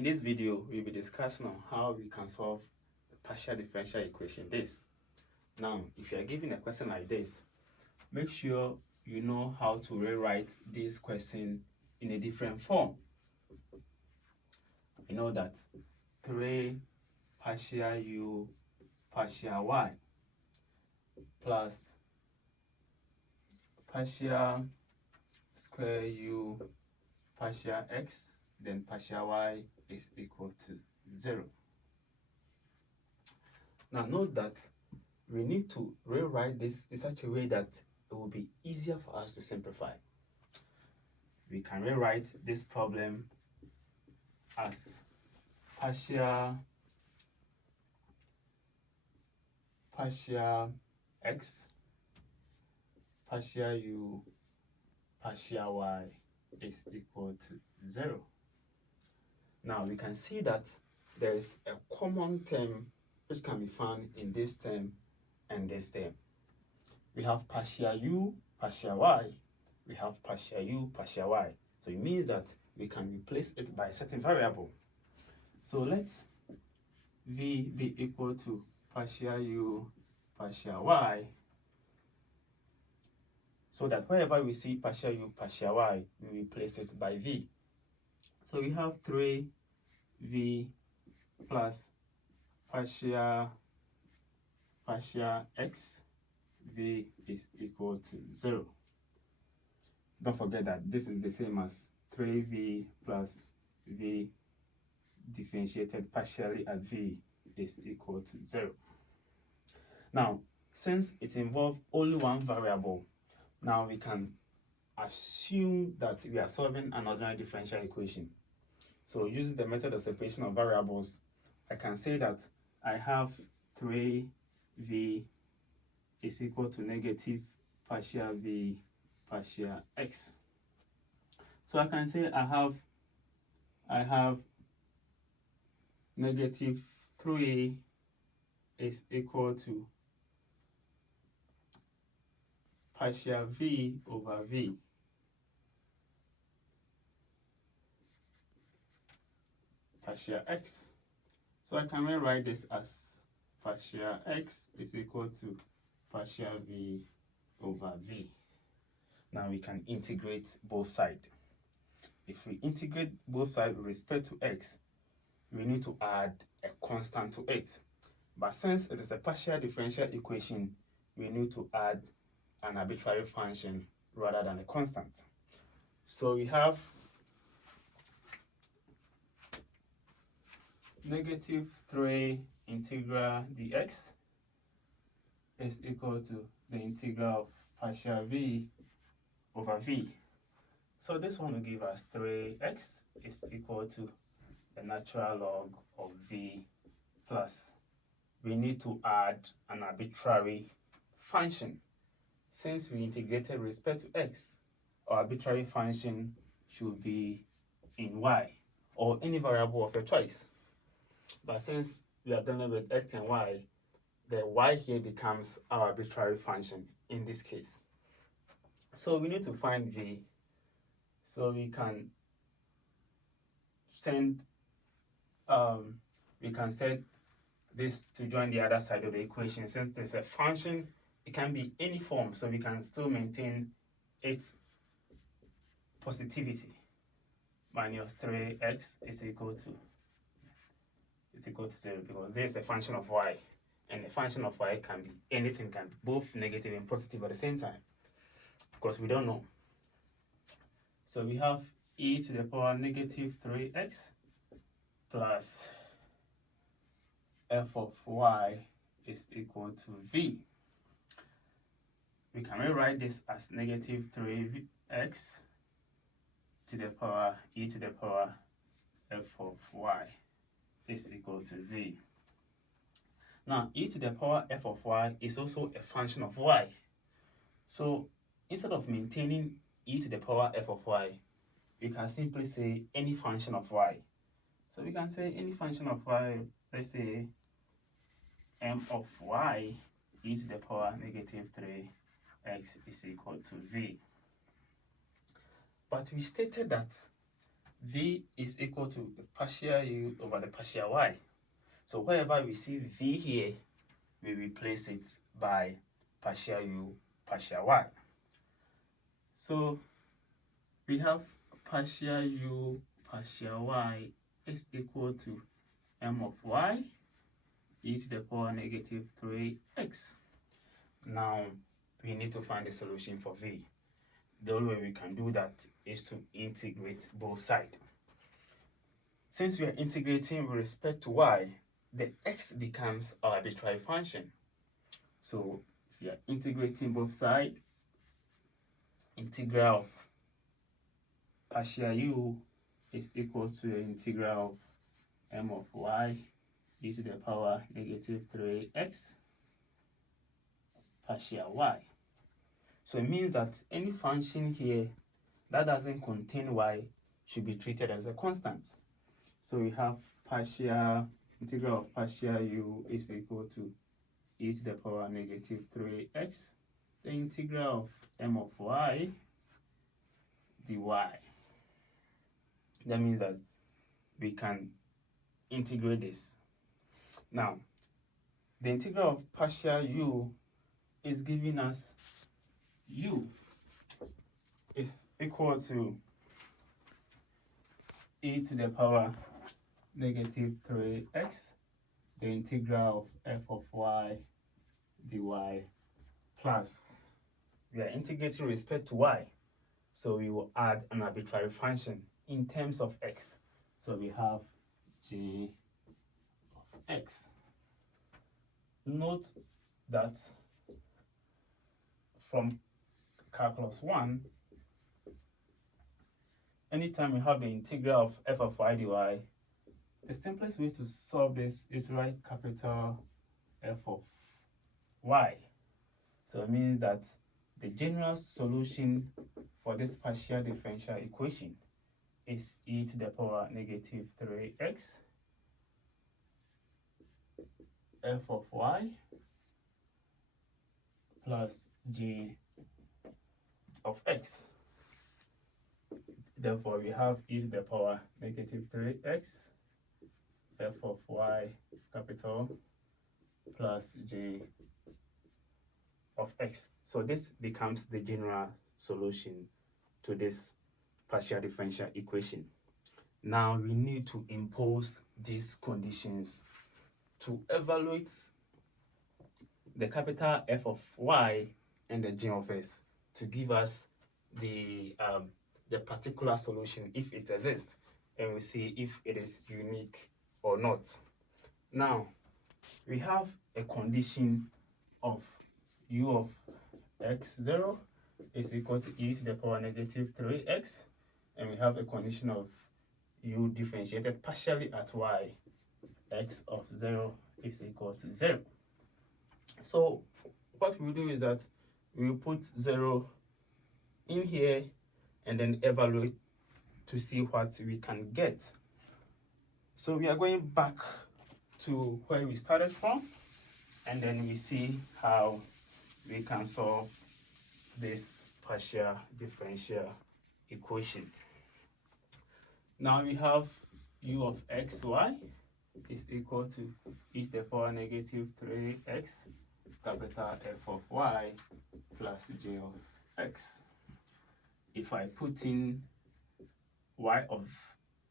In this video, we'll be discussing on how we can solve the partial differential equation this. Now, if you are given a question like this, make sure you know how to rewrite this question in a different form. We know that 3 partial u partial y plus partial square u partial x then partial y is equal to 0. Now note that we need to rewrite this in such a way that it will be easier for us to simplify. We can rewrite this problem as partial x partial u partial y is equal to 0. Now we can see that there is a common term which can be found in this term and this term. We have partial u partial y, we have partial u partial y. So it means that we can replace it by a certain variable. So let v be equal to partial u partial y, so that wherever we see partial u partial y, we replace it by v. So we have 3v plus partial x, v is equal to 0. Don't forget that this is the same as 3v plus v differentiated partially at v is equal to 0. Now, since it involves only one variable, now we can assume that we are solving an ordinary differential equation. So using the method of separation of variables, I can say that I have 3v is equal to negative partial v partial x. So I can say I have negative 3 is equal to partial v over v partial x. So I can rewrite this as partial x is equal to partial v over v. Now we can integrate both sides. If we integrate both sides with respect to x, we need to add a constant to it. But since it is a partial differential equation, we need to add an arbitrary function rather than a constant. So we have negative 3 integral dx is equal to the integral of partial v over v. So this one will give us 3x is equal to the natural log of v plus we need to add an arbitrary function. Since we integrated with respect to x, our arbitrary function should be in y or any variable of your choice. But since we are dealing with x and y, the y here becomes our arbitrary function in this case. So we need to find v. So we can send set this to join the other side of the equation. Since there's a function, it can be any form, so we can still maintain its positivity. Minus 3x is equal to 0 because this is a function of y, and a function of y can be anything, can be both negative and positive at the same time, because we don't know. So we have e to the power negative 3x plus f of y is equal to v. We can rewrite this as negative 3x to the power e to the power f of y is equal to v. Now, e to the power f of y is also a function of y. So instead of maintaining e to the power f of y, we can simply say any function of y. So we can say any function of y, let's say m of y e to the power negative 3x is equal to v. But we stated that v is equal to the partial u over the partial y. So wherever we see v here, we replace it by partial u, partial y. So we have partial u, partial y is equal to m of y e to the power negative 3x. Now we need to find the solution for v. The only way we can do that is to integrate both sides. Since we are integrating with respect to y, the x becomes our arbitrary function. So if we are integrating both sides, integral of partial u is equal to the integral of m of y e to the power negative 3x partial y. So it means that any function here that doesn't contain y should be treated as a constant. So we have partial integral of partial u is equal to e to the power negative 3x, the integral of m of y dy. That means that we can integrate this. Now, the integral of partial u is giving us u is equal to e to the power negative 3x, the integral of f of y dy, plus we are integrating with respect to y, so we will add an arbitrary function in terms of x. So we have g of x. Note that from calculus 1, anytime we have the integral of f of y dy, the simplest way to solve this is to write capital F of y. So it means that the general solution for this partial differential equation is e to the power negative 3x f of y plus g of x. Therefore, we have e to the power negative 3x f of y capital plus g of x. So this becomes the general solution to this partial differential equation. Now we need to impose these conditions to evaluate the capital F of y and the g of x to give us the particular solution if it exists, and we see if it is unique or not. Now we have a condition of u of x0 is equal to e to the power negative 3x, and we have a condition of u differentiated partially at y, x of 0 is equal to 0. So what we do is that we will put 0 in here and then evaluate to see what we can get. So we are going back to where we started from, and then we see how we can solve this partial differential equation. Now we have u of xy is equal to e to the power negative 3x capital F of y plus g of x. If I put in y of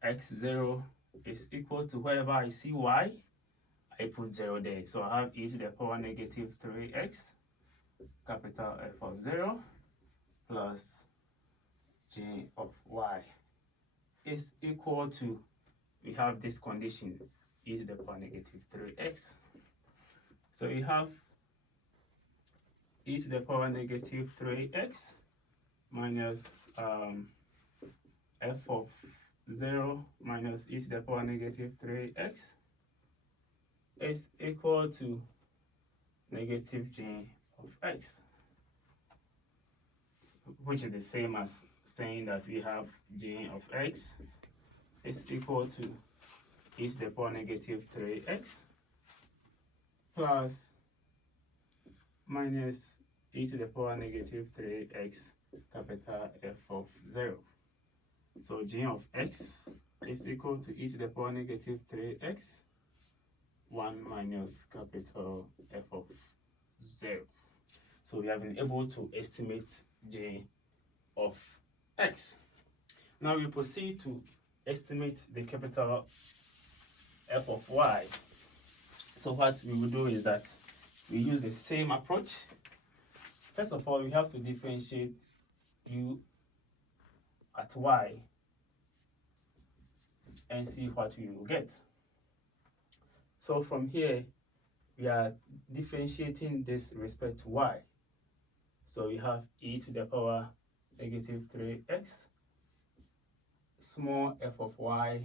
x0 is equal to wherever I see y, I put 0 there. So I have e to the power negative 3x capital F of 0 plus g of y is equal to, we have this condition, e to the power negative 3x. So we have e to the power negative 3x minus f of 0 minus e to the power negative 3x is equal to negative g of x, which is the same as saying that we have g of x is equal to e to the power negative 3x plus minus e to the power negative 3x capital F of 0. So g of x is equal to e to the power negative 3x 1 minus capital F of 0. So we have been able to estimate g of x. Now we proceed to estimate the capital F of y. So what we will do is that we use the same approach. First of all, we have to differentiate u at y and see what we will get. So from here, we are differentiating this with respect to y. So we have e to the power negative 3x, small f of y,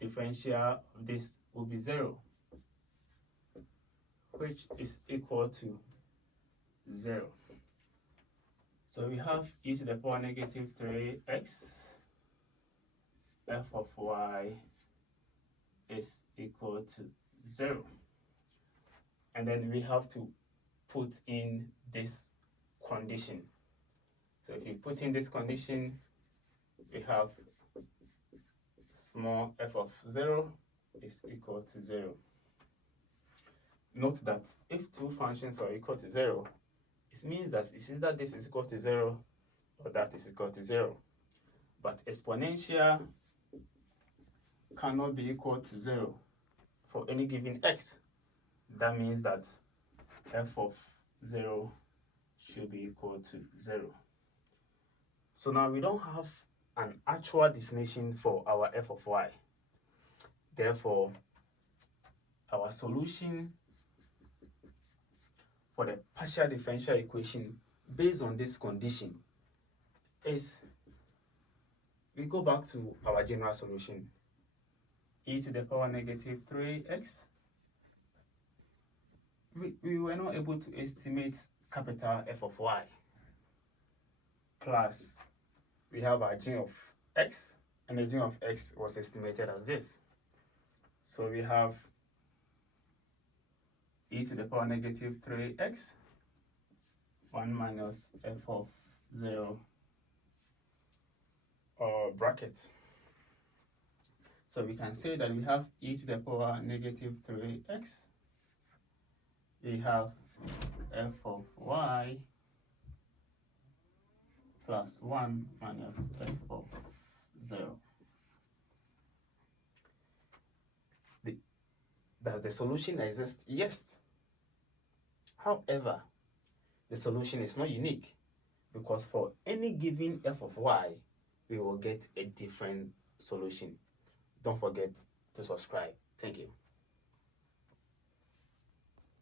differential of this will be 0, which is equal to 0. So we have e to the power negative 3x, f of y is equal to 0. And then we have to put in this condition. So if you put in this condition, we have small f of 0 is equal to 0. Note that if two functions are equal to 0, it means that it's either this is equal to 0 or that is equal to 0. But exponential cannot be equal to 0 for any given x. That means that f of 0 should be equal to 0. So now we don't have an actual definition for our f of y. Therefore, our solution for the partial differential equation based on this condition is we go back to our general solution, e to the power negative 3x. We were not able to estimate capital F of y, plus we have our g of x, and the g of x was estimated as this. So we have e to the power negative 3x 1 minus f of 0 or bracket. So we can say that we have e to the power negative 3x, we have f of y plus 1 minus f of 0. Does the solution exist? Yes. However, the solution is not unique, because for any given f of y, we will get a different solution. Don't forget to subscribe. Thank you.